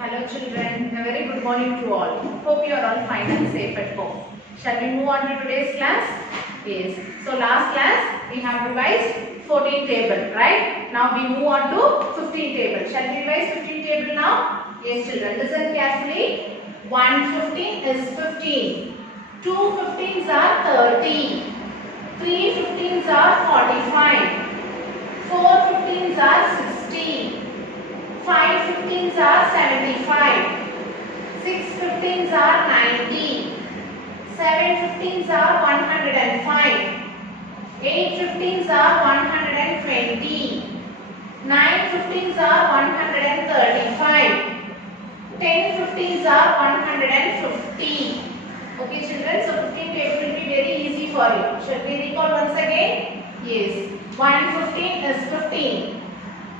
Hello children, a very good morning to all. Hope you are all fine and safe at home. Shall we move on to today's class? Yes. So last class we have revised 14 table, right? Now we move on to 15 table. Shall we revise 15 table now? Yes children, listen carefully. 1 15 is 15. 2 15s are 30. 3 15s are 45. 4 15s are 60. 5 15s are 75. 6 15s are 90. 7 15s are 105. 8 15s are 120. 9 15s are 135. 10 15s are 150. Okay children, so 15 table will be very easy for you. Shall we recall once again? Yes. 1 15 is 15.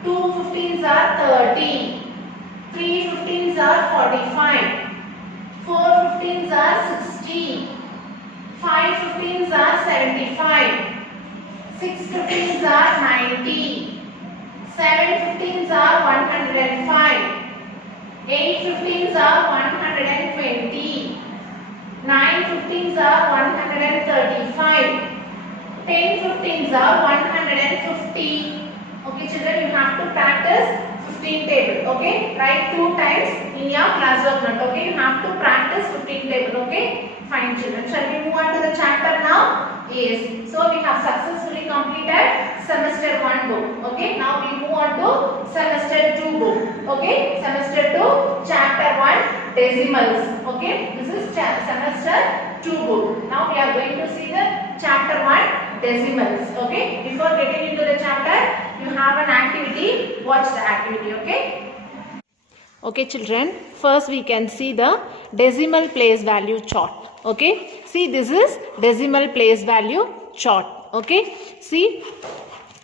2 15s are 30. 3 15s are 45. 4 15s are 60. 5 15s are 75. 6 15s are 90. 7 15s are 105. 8 15s are 120. 9 15s are 135. 10 15s are 150. Okay children, you have to practice 15 table. Okay, write 2 times in your classwork note. Okay, you have to practice 15 table. Okay, fine children. Shall we move on to the chapter now? Yes. So we have successfully completed semester 1 book. Okay, now we move on to semester 2 book. Okay, semester 2 chapter 1 decimals. Okay, this is semester 2 book. Now we are going to see the chapter 1 decimals. Okay, before getting into the chapter, you have an activity. Watch the activity. Okay. Okay children, first we can see the decimal place value chart. Okay, see this is decimal place value chart. Okay, see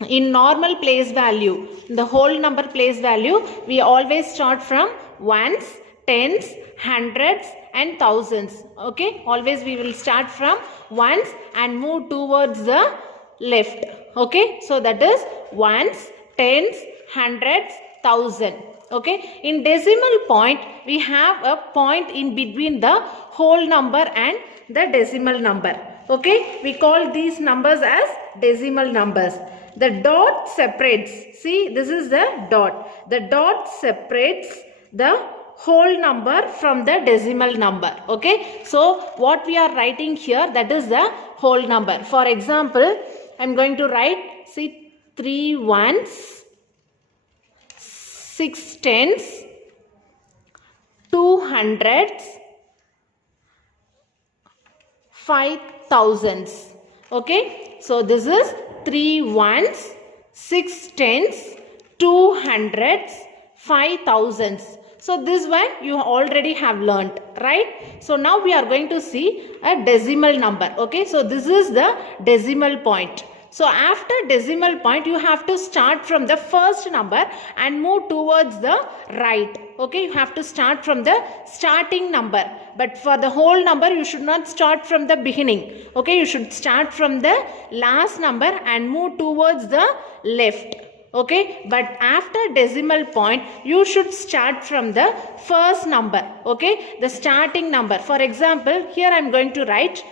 in normal place value, the whole number place value, we always start from ones, tens, hundreds and thousands. Okay, always we will start from ones and move towards the left. Okay, so that is ones, tens, hundreds, thousand. Okay, in decimal point we have a point in between the whole number and the decimal number. Okay, we call these numbers as decimal numbers. The dot separates, see this is the dot. The dot separates the whole number from the decimal number. Okay, so what we are writing here, that is the whole number. For example, I am going to write, see 3 ones, 6 tens, 2 hundreds, 5 thousands. Okay, so this is 3 ones, 6 tens, 2 hundreds, 5 thousands. So this one you already have learnt, right? So now we are going to see a decimal number. Okay, so this is the decimal point. So after decimal point, you have to start from the first number and move towards the right. Okay, you have to start from the starting number. But for the whole number, you should not start from the beginning. Okay, you should start from the last number and move towards the left. Okay, but after decimal point, you should start from the first number. Okay, the starting number. For example, here I am going to write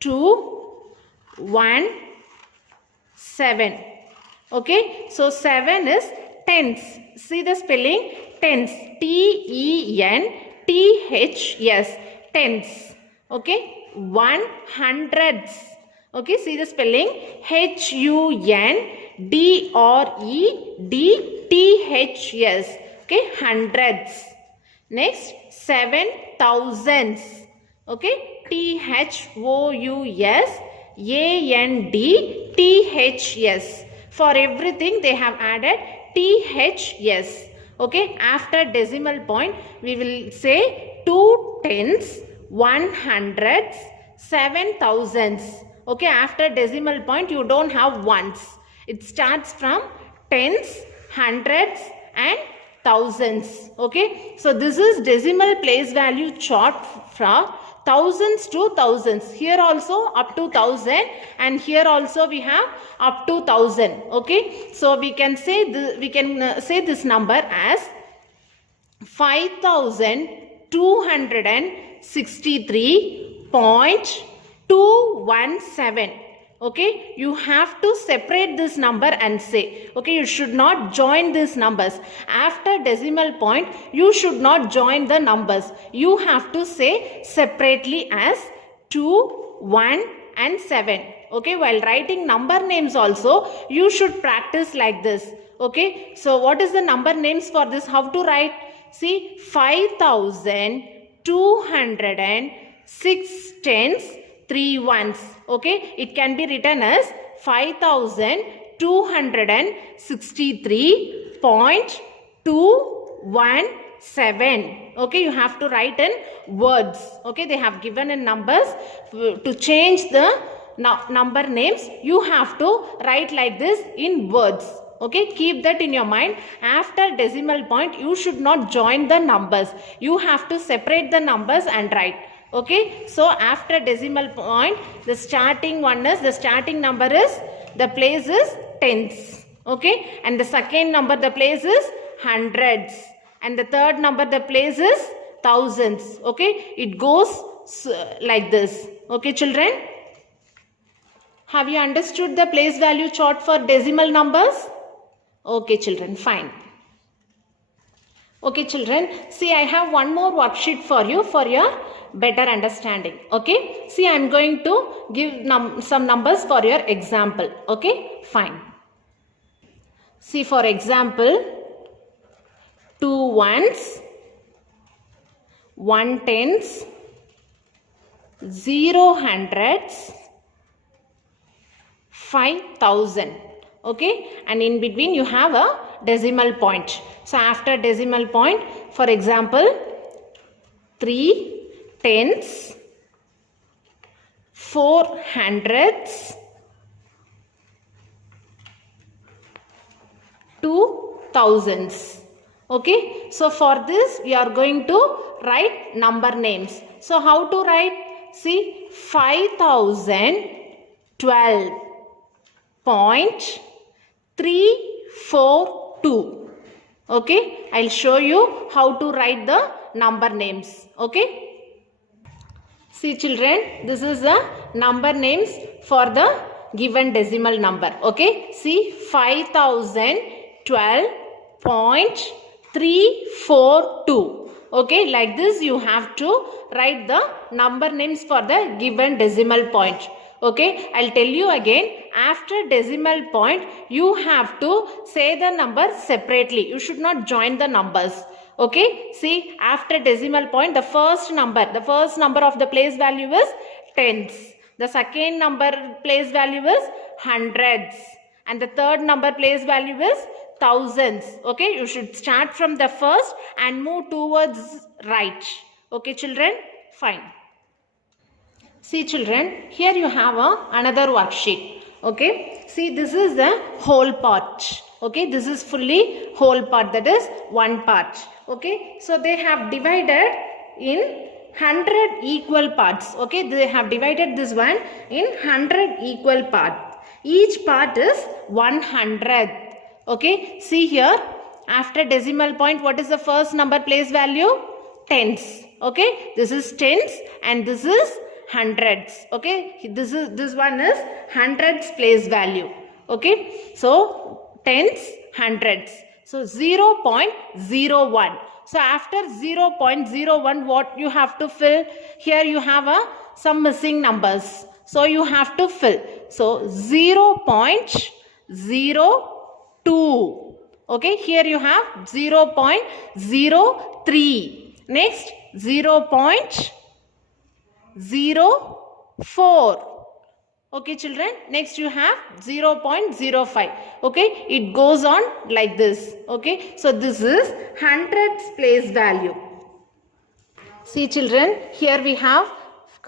2, 1, 7. Okay, so 7 is tens. See the spelling? Tens. T-E-N-T-H-S. Tens. Okay, 100s. Okay, see the spelling? H-U-N-D-R-E-D-T-H-S. Okay, hundreds. Next, 7,000s. Okay, T-H-O-U-S. A-N-D-T-H-S. For everything they have added T-H-S. Okay, after decimal point we will say 2 tens, 1 hundreds, 7 thousands. Okay, after decimal point you don't have ones. It starts from tens, hundreds and thousands. Okay, so this is decimal place value chart from thousands to thousands. Here also up to 1000 and here also we have up to 1000. Okay, so we can say this number as 5263.217. Okay, you have to separate this number and say, okay, you should not join these numbers. After decimal point, you should not join the numbers. You have to say separately as 2, 1 and 7. Okay, while writing number names also, you should practice like this. Okay, so what is the number names for this? How to write? See, 5206 tens, 3 ones. Okay, it can be written as 5263.217. Okay, you have to write in words. Okay, they have given in numbers. To change the number names, you have to write like this in words. Okay, keep that in your mind. After decimal point, you should not join the numbers. You have to separate the numbers and write. Okay, so after decimal point, the starting number is, the place is tens. Okay, and the second number, the place is hundreds, and the third number, the place is thousands. Okay, it goes like this. Okay, children, have you understood the place value chart for decimal numbers? Okay, children, fine. Okay, children, see, I have one more worksheet for you for your better understanding. Okay, see, I am going to give some numbers for your example. Okay, fine. See, for example, 2 ones, 1 tens, 0 hundreds, 5,000. Okay, and in between you have a decimal point. So after decimal point, for example, 3 tens, 4 hundreds, 2 thousands. Okay, so for this we are going to write number names. So how to write? See, 5012.342. Okay, I'll show you how to write the number names. Okay, see, children, this is the number names for the given decimal number. Okay, see, 5012.342. Okay, like this you have to write the number names for the given decimal point. Okay, I'll tell you again. After decimal point, you have to say the number separately. You should not join the numbers. Okay, see, after decimal point, the first number of the place value is tens. The second number place value is hundreds. And the third number place value is thousands. Okay, you should start from the first and move towards right. Okay, children, fine. See, children, here you have another worksheet. Okay, see, this is the whole part. Okay, this is fully whole part, that is one part. Okay, so they have divided in 100 equal parts. Okay, they have divided this one in 100 equal parts. Each part is 100. Okay, see here, after decimal point, what is the first number place value? Tens. Okay, this is tens and this is hundreds. Okay, this one is hundreds place value. Okay, so tens, hundreds. So 0.01. So after 0.01, what you have to fill? Here you have some missing numbers. So you have to fill. So 0.02. Okay, here you have 0.03. Next 0.04. Okay, children, next you have 0.05. Okay, it goes on like this. Okay, so this is hundreds place value. See, children, here we have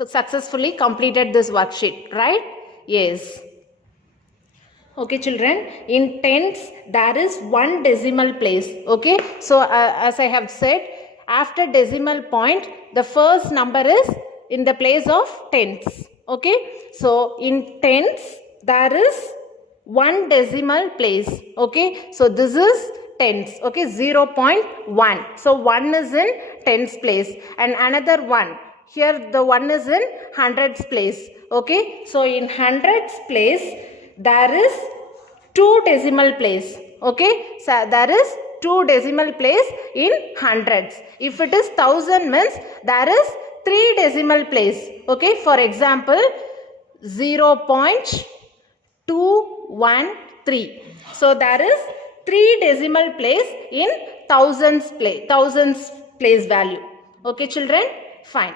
successfully completed this worksheet, right? Yes. Okay, children, in tens there is one decimal place. Okay, so as I have said, after decimal point, the first number is in the place of tens. Okay, so in tens there is one decimal place. Okay, so this is tens. Okay, 0.1. So 1 is in tens place and another 1. Here the 1 is in hundreds place. Okay, so in hundreds place there is 2 decimal place. Okay, so there is 2 decimal place in hundreds. If it is 1000 means there is 3 decimal place. Okay, for example 0.213. So there is 3 decimal place in thousands place value. Okay children, fine.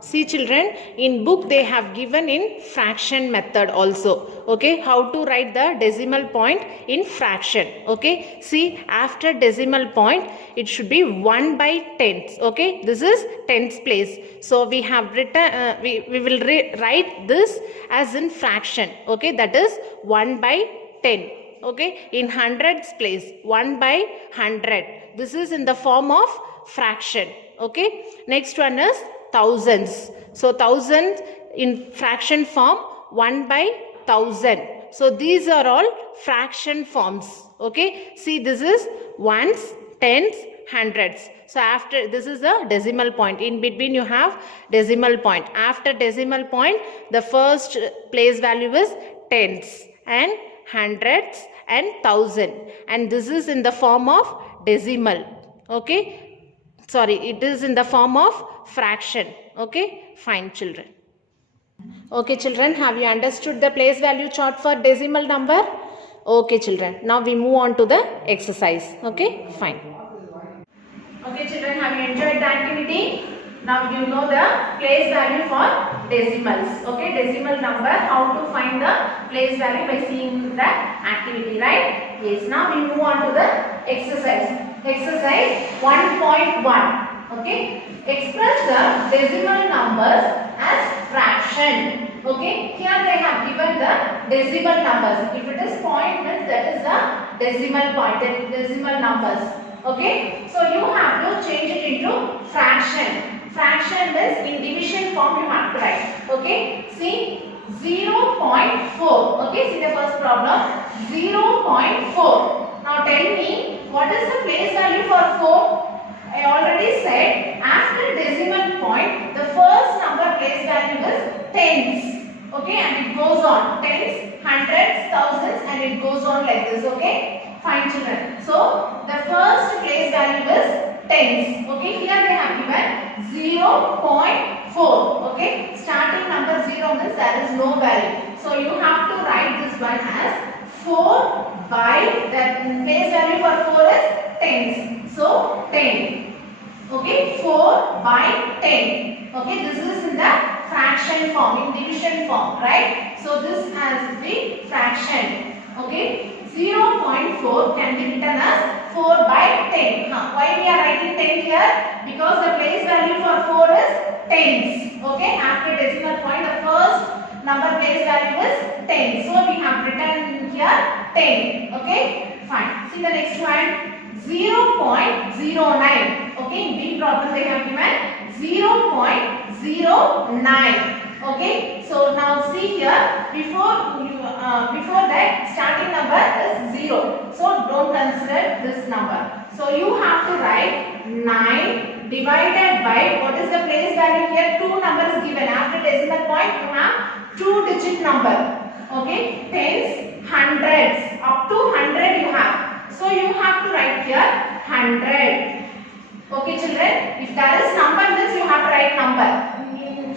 See children, in book they have given in fraction method also. Okay, how to write the decimal point in fraction. Okay, see after decimal point it should be 1 by tens. Okay, this is tens place. So we have written, we will write this as in fraction. Okay, that is 1 by 10. Okay, in hundreds place 1 by 100. This is in the form of fraction. Okay, next one is thousands. So thousands in fraction form 1 by 1000. So these are all fraction forms. Okay, see this is ones, tens, hundreds. So after this is a decimal point. In between you have decimal point. After decimal point the first place value is tens and hundreds and thousand, and this is in the form of decimal. Okay, sorry, it is in the form of fraction. Okay, fine children. Okay children, have you understood the place value chart for decimal number? Okay children, now we move on to the exercise. Okay, fine. Okay children, have you enjoyed the activity? Now you know the place value for decimals. Okay, decimal number, how to find the place value by seeing the activity, right? Yes, now we move on to the exercise. Exercise 1.1. Okay, express the decimal numbers as fraction. Okay, here they have given the decimal numbers. If it is point means that is the decimal point, that is decimal numbers. Okay, so you have to change it into fraction. Fraction means in division form you have to write. Okay, see 0.4. Okay, see the first problem, 0.4. Now tell me, what is the place value for 4? I already said after decimal point the first number place value is tens. Okay, and it goes on tens, hundreds, thousands, and it goes on like this. Okay, fine children. So the first place value is tens. Okay, here they have given 0.4. Okay, starting number 0 means there is no value. So you have to write this one as 4 by, the place value for 4 is tens. So 10. Okay, 4 by 10. Okay, this is in the fraction form, in division form, right? So this has the fraction. Okay, 0.4 can be written as 4 by 10. Why we are writing 10 here? Because the place value for 4 is tens. Okay, after decimal point the first number place value is 10. So we have written here 10. Okay, fine. See the next one. 0.09. Okay, in B problem they have given 0.09. Okay, so now see here, before that starting number is 0. So don't consider this number. So you have to write 9 divided by, what is the place value here? 2 numbers given. After decimal point you have 2-digit number. Okay, tens, hundreds, up to 100 you have. So you have to write here 100. Okay children, if there is number means you have to write number.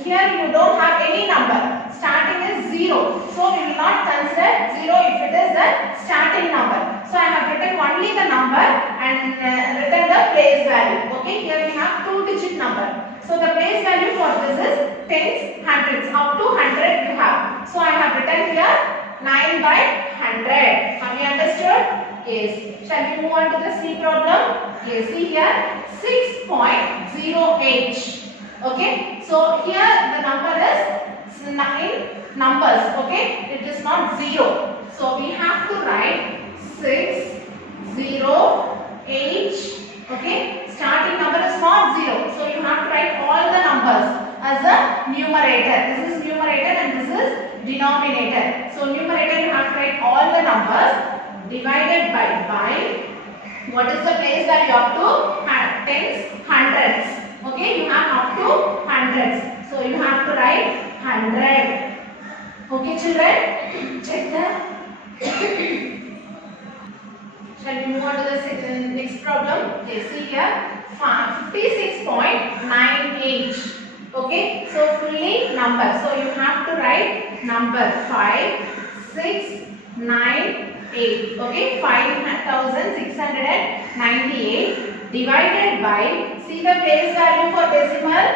Here you don't have any number. Starting is 0. So we will not consider 0 if it is the starting number. So I have written only the number and written the place value. Okay, here we have 2-digit number. So the place value for this is tens, hundreds, up to 100 you have. So I have written here 9 by 100. Have you understood? Yes. Shall we move on to the C problem? Yes, see here 6.08. Okay, so here the number is 9 numbers. Okay, it is not 0. So we have to write 608. Okay, starting number is not 0. So you have to write all the numbers as a numerator. This is numerator and this is denominator. So numerator you have to write all the numbers divided by What is the place value up to tens, hundreds? Okay, you have up to hundreds. So you have to write 100. Okay, children, check that. Shall we move on to the next problem? Okay, see here, 56.98. Okay, so fully number. So you have to write number 5, 6, 9, 8. Okay, 5698 divided by, see the place value for decimal,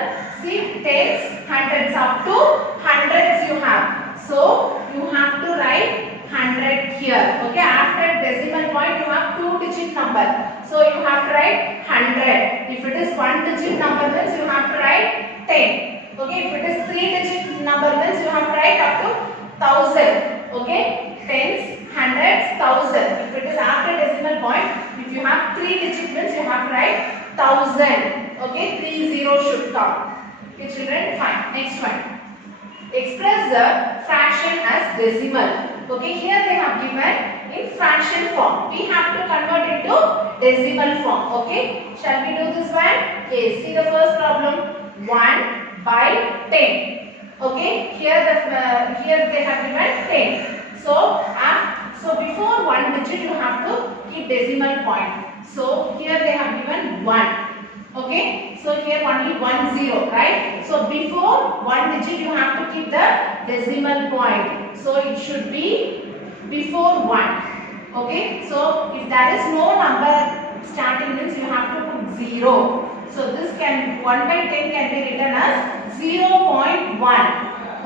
see tens, hundreds, up to hundreds you have. So you have to write 100 here. Okay, after decimal point you have 2-digit number. So you have to write 100. If it is 1-digit number means you have to write 10. Okay, if it is 3-digit number means you have to write up to 1000. Okay, tens, hundreds, 1000. If it is after decimal point, if you have 3-digit means you have to write 1000. Okay, 30 should come. Okay, children, fine. Next one. Express the fraction as decimal. Okay, here they have given in fraction form. We have to convert into decimal form. Okay, shall we do this one? Okay, see the first problem. 1 by 10. Okay, here they have given 10. So before 1 digit you have to keep decimal point. So here they have given 1. Okay, so here only 1 0, right? So before 1 digit you have to keep the decimal point. So it should be before 1. Okay, so if there is no number starting means you have to put 0. So this 1 by 10 can be written as 0.1.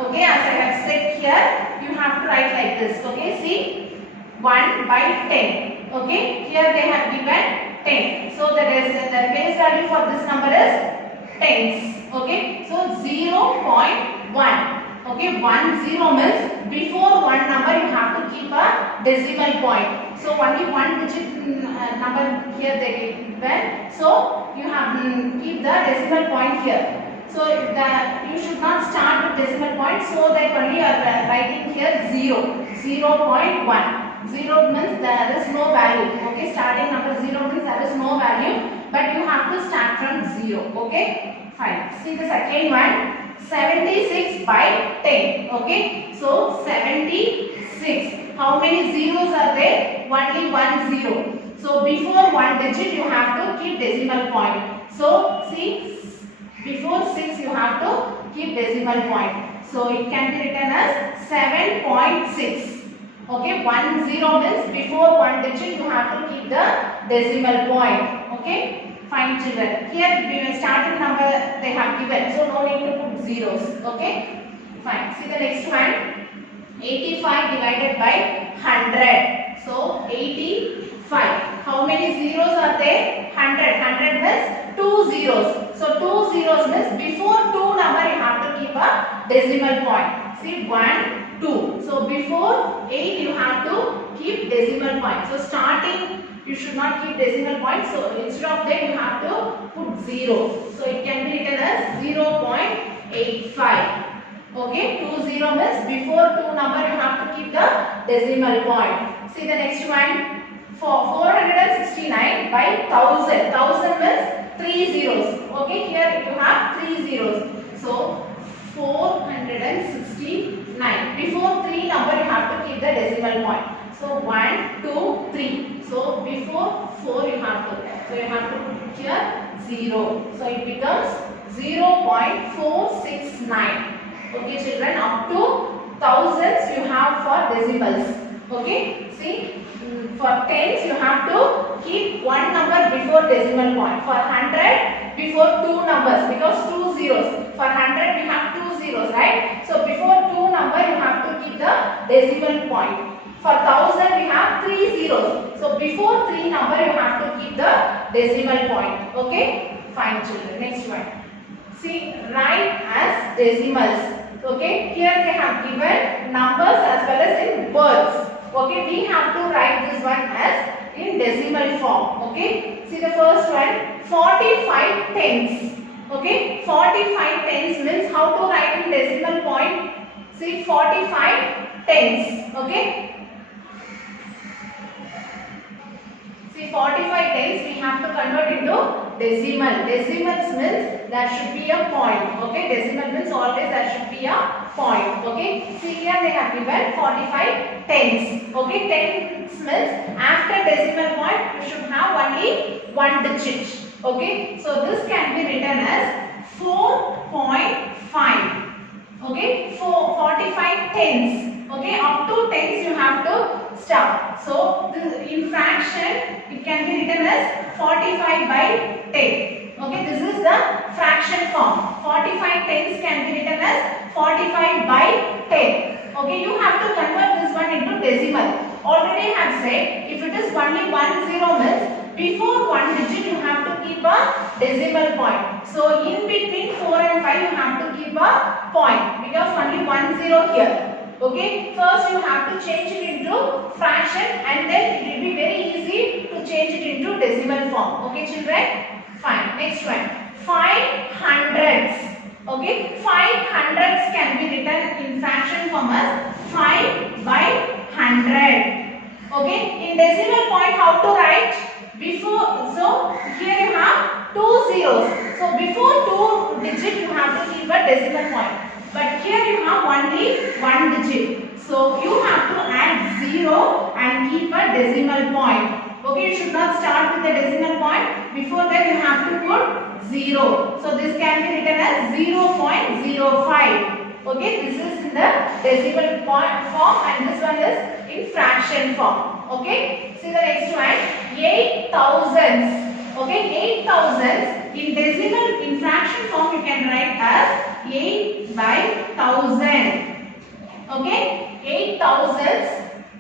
Okay, as I have said here, you have to write like this. Okay, see, 1 by 10. Okay, here they have given 10. So the base value for this number is tens. Okay, so 0.1. Okay, 1 0 means before one number you have to keep a decimal point. So only 1-digit number here they given. So you have keep the decimal point here. So you should not start with decimal point. So that only you are writing here 0. 0.1. 0 means there is no value. Okay, starting number 0 means there is no value, but you have to start from 0. Okay, fine. See the second one, 76 by 10. Okay, so 76. How many zeros are there? Only 1 0. So before 1 digit you have to keep decimal point. So see, before 6 you have to keep decimal point. So it can be written as 7.6. Okay, 1 0 means before 1 digit you have to keep the decimal point. Okay, fine children. Here the starting number they have given, so no need to put zeros. Okay, fine. See the next one. 85 divided by 100. So 85. How many zeros are there? 100. 100 means 2 zeros. So 2 zeros means before 2 number you have to keep a decimal point. See, 1, 2. So before 8 you have to keep decimal point. So starting you should not keep decimal point. So instead of that you have to put 0. So it can be written as 0.85. Okay, 2 0 means before 2 number you have to keep the decimal point. See the next one. For 469 by 1000. 1000 means 3 zeros. Okay, here you have 3 zeros. So 469. Before 3 number you have to keep the decimal point. So 1, 2, 3. So before 4 you have to. So you have to put here 0. So it becomes 0.469. Okay children, up to thousands you have for decimals. Okay, see, for tens you have to keep one number before decimal point. For 100 before 2 numbers, because 2 zeros. For 100 we have 2 zeros, right? So before 2 number you have to keep the decimal point. For 1000 we have 3 zeros. So before 3 number you have to keep the decimal point. Okay, fine children. Next one. See, write as decimals. Okay, here they have given numbers as well as in words. Okay, we have to write this one as in decimal form. Okay, see the first one, 45 tens. Okay, 45 tens means how to write in decimal point. See, 45 tens. Okay, see See 45 tens we have to convert into decimal. Decimals means there should be a point. Okay, decimal means always there should be a point. Okay, see here they have given 45 tens. Okay, tens means after decimal point you should have only one digit. Okay, so this can be written as 4.5. Okay, 45 tens. Okay, up to tens you have to stop. So this in fraction it can be written as 45 by 10. Okay, this is the fraction form. 45 tens can be written as 45 by 10. Okay, you have to convert this one into decimal. Already I have said if it is only 10 means before one digit you have to keep a decimal point. So in between 4 and 5 you have to keep a point because only 10 here. Okay, first you have to change it into fraction and then it will be very easy to change it into decimal form. Okay children, fine. Next one, 5 hundreds. Okay, 5 hundreds can be written in fraction form as 5 by 100. Okay, in decimal point how to write? Before, so here you have two zeros. So before two digit you have to keep a decimal point. But here you have only one digit. So you have to add 0 and keep a decimal point. Okay, you should not start with the decimal point. Before that you have to put 0. So this can be written as 0.05. Okay, this is in the decimal point form and this one is in fraction form. Okay, see the next one, 8,000s. Okay, 8,000s in decimal in fraction form you can write as 8 by 1000. Okay, 8,000s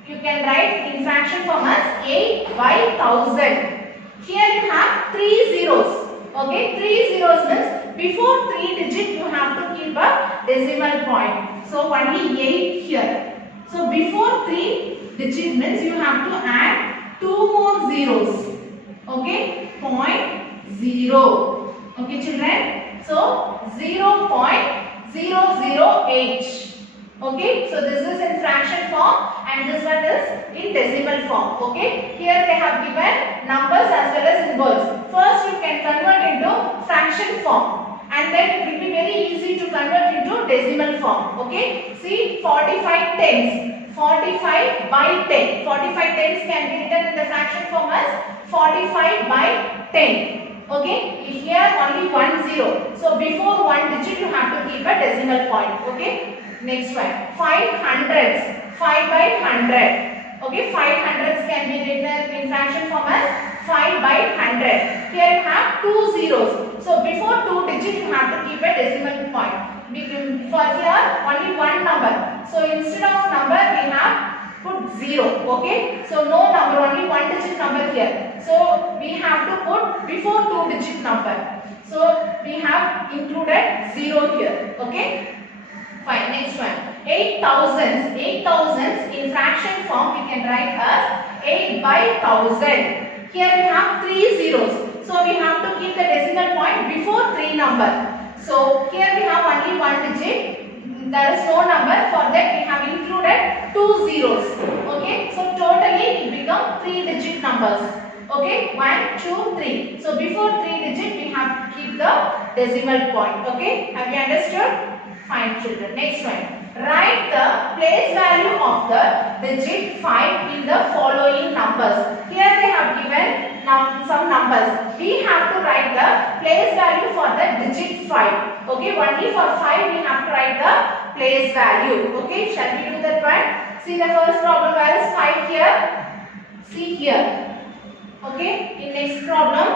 you can write in fraction form as 8 by 1000. Here you have 3 zeros. Okay, 3 zeros means before 3 digit you have to keep a decimal point. So only 8 here. So before 3 digit means you have to add 2 more zeros. Okay, 0.0. Okay children, so 0.008. Okay, so this is in fraction form and this one is in decimal form. Okay, here they have given numbers as well as symbols. First you can convert into fraction form and then it will be very easy to convert into decimal form. Okay, see 45 tens, 45 by 10. 45 tens can be written in the fraction form as 45 by 10. Okay, here only 10. So before one digit you have to keep a decimal point. Okay, next one, 500s, 5 by 100. Okay, 500s can be written in fraction form as 5 by 100. Here you have 2 zeros. So before 2 digit you have to keep a decimal point. For here only one number. So instead of number we have put 0. Okay, so no number, only one digit number here. So we have to put before 2 digit number. So we have included 0 here. Okay, fine. Next one, 8,000s. 8,000s in fraction form we can write as 8 by 1000. Here we have 3 zeros. So we have to keep the decimal point before 3 number. So here we have only one digit. There is no number. For that we have included 2 zeros. Okay, so totally it become 3 digit numbers. Okay, 1, 2, 3. So before 3 digit we have to keep the decimal point. Okay, have you understood? Fine children. Next one, write the place value of the digit 5 in the following numbers. Here they have given some numbers. We have to write the place value for the digit 5. Okay, only for 5 we have to write the place value. Okay, shall we do that one? See the first problem, where is 5 here? See here. Okay, in next problem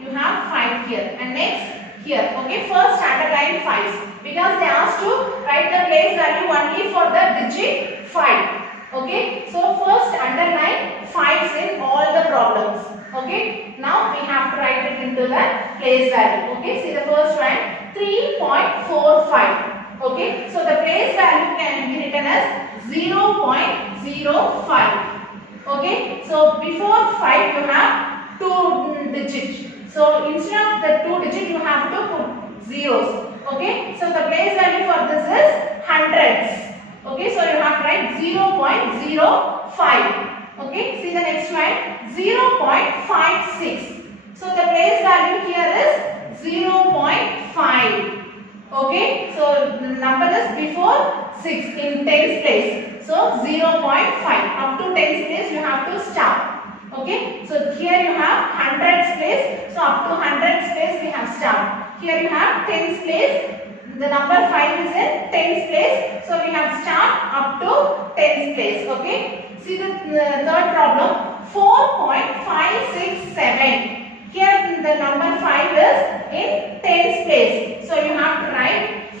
you have 5 here and next here. Okay, first underline 5s because they asked to write the place value only for the digit 5. Okay, so first underline 5s in all the problems. Okay, now we have to write it into the place value. Okay, see the first one, 3.45. Okay, so the place value can be written as 0.05. Okay, so before 5 you have 2 digits. So instead of the 2 digit you have to put zeros. Okay, so the place value for this is hundreds. Okay, so you have to write 0.05. Okay, see the next one, 0.56. So the place value here is 0.5. Okay, so the number is before 6 in tens place. So 0.5 up to tens place you have to stop. Okay, so here you have hundreds place. So up to hundreds place we have stopped. Here you have tens place. The number 5 is in tens place. So we have stopped up to tens place. Okay. See the third problem, 4.567. Here the number 5 is in tens place. So you have to write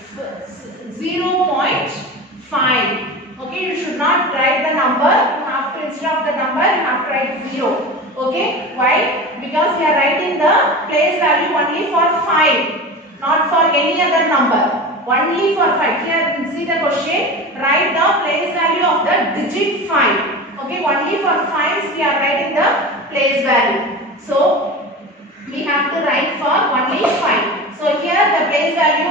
0.5. Okay, you should not write the number. You have to, instead of the number, you have to write 0. Okay, why? Because we are writing the place value only for 5, not for any other number. Only for 5. Here, see the question. Write the place value of the digit 5. Okay, only for 5s we are writing the place value. So, we have to write for only 5. So, here the place value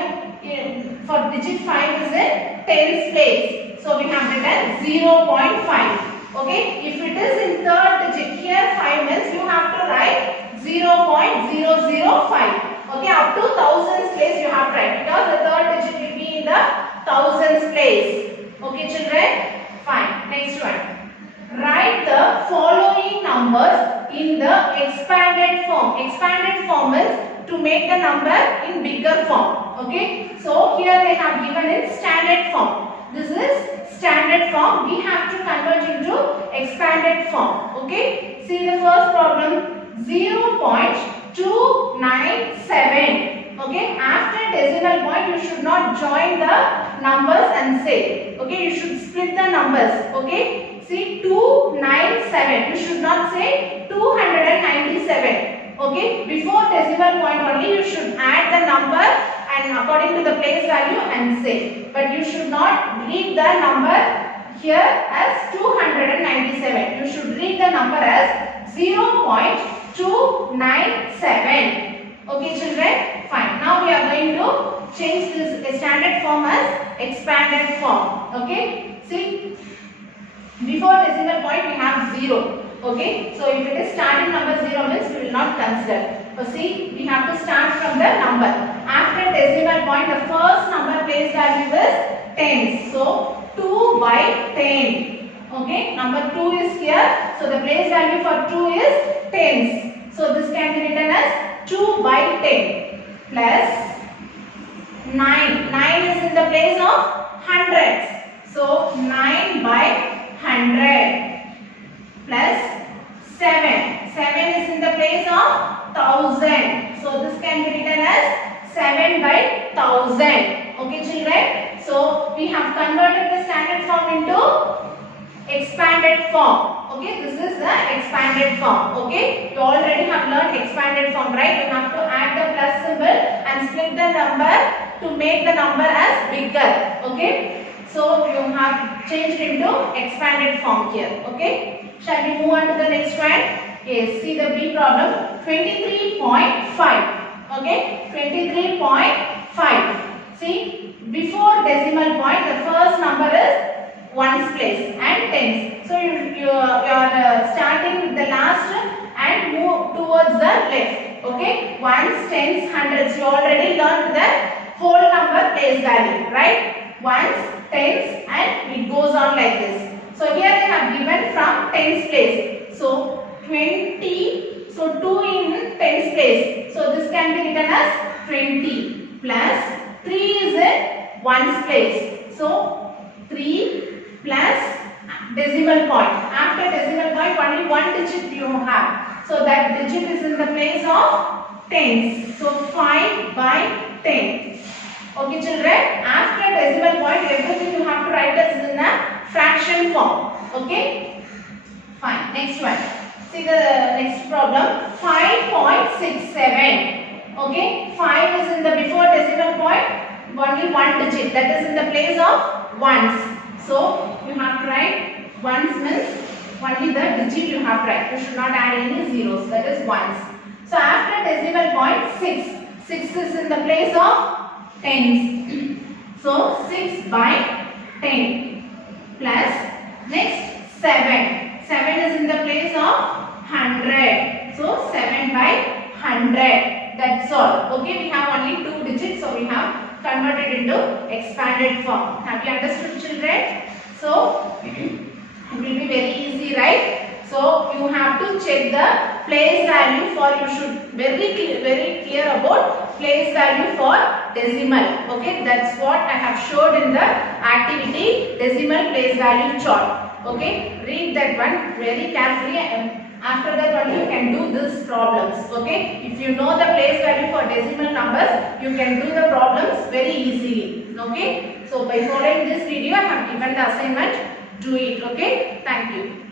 for digit 5 is in tens place. So, we have written 0.5. Okay, if it is in third digit, here 5 means you have to write 0.005. Okay, up to thousands place you have to write because the third digit will be in the thousands place. Okay, children? Fine. Next one. Write the following numbers in the expanded form. Expanded form is to make the number in bigger form. Okay, so here they have given in standard form. This is standard form. We have to convert into expanded form. Okay, see the first problem, 0.297. Okay, after decimal point you should not join the numbers and say. Okay, you should split the numbers. Okay, see 297. You should not say 297. Okay, before decimal point only you should add the number and according to the place value and say. But you should not read the number here as 297. You should read the number as 0.297. Okay, children? Fine. Now we are going to change this standard form as expanded form. Okay? See, before decimal point we have 0. Okay? So if it is starting number 0 means we will not consider. So see, we have to start from the number. After decimal point, the first number place value is tens. So 2 by 10. Okay? Number 2 is here. So the place value for 2 is tens. So this can be written as 2 by 10 plus 9. 9 is in the place of hundreds. So 9 by 100 plus 7. 7 is in the place of 1000. So this can be written as 7 by 1000. Okay, children? So we have converted the standard form into expanded form. Okay, this is the expanded form. Okay, you already have learned expanded form, right? You have to add the plus symbol and split the number to make the number as bigger. Okay, so you have changed into expanded form here. Okay, shall we move on to the next one? Yes, see the B problem, 23.5. Okay, 23.5. See, before decimal point, the first number is ones place and tens. So you are starting with the last and move towards the left. Okay, ones, tens, hundreds. You already learned the whole number place value, right? Ones, tens, and it goes on like this. So here they have given from tens place. So 20. So 2 in tens place. So this can be written as 20 plus 3 is in ones place. So 3 plus decimal point. After decimal point only one digit you have. So that digit is in the place of tens. So 5 by 10. Okay, children? After decimal point everything you have to write as in a fraction form. Okay? Fine. Next one. See the next problem. 5.67. Okay? 5 is in the before decimal point. Only one digit. That is in the place of ones. So you have to write ones means only the digit you have to write. You should not add any zeros. That is ones. So after decimal point 6. 6 is in the place of tens. So 6 by 10 plus next 7. 7 is in the place of 100. So 7 by 100. That's all. Okay, we have only 2 digits, so we have converted into expanded form. Have you understood, children? So it will be very easy, right? So you have to check the place value for, you should very clear about place value for decimal. Okay, that's what I have showed in the activity, decimal place value chart. Okay, read that one very carefully, and after that only you can do these problems. Okay, if you know the place value for decimal numbers, you can do the problems very easily. Okay, so by following this video, I have given the assignment. Do it. Okay, thank you.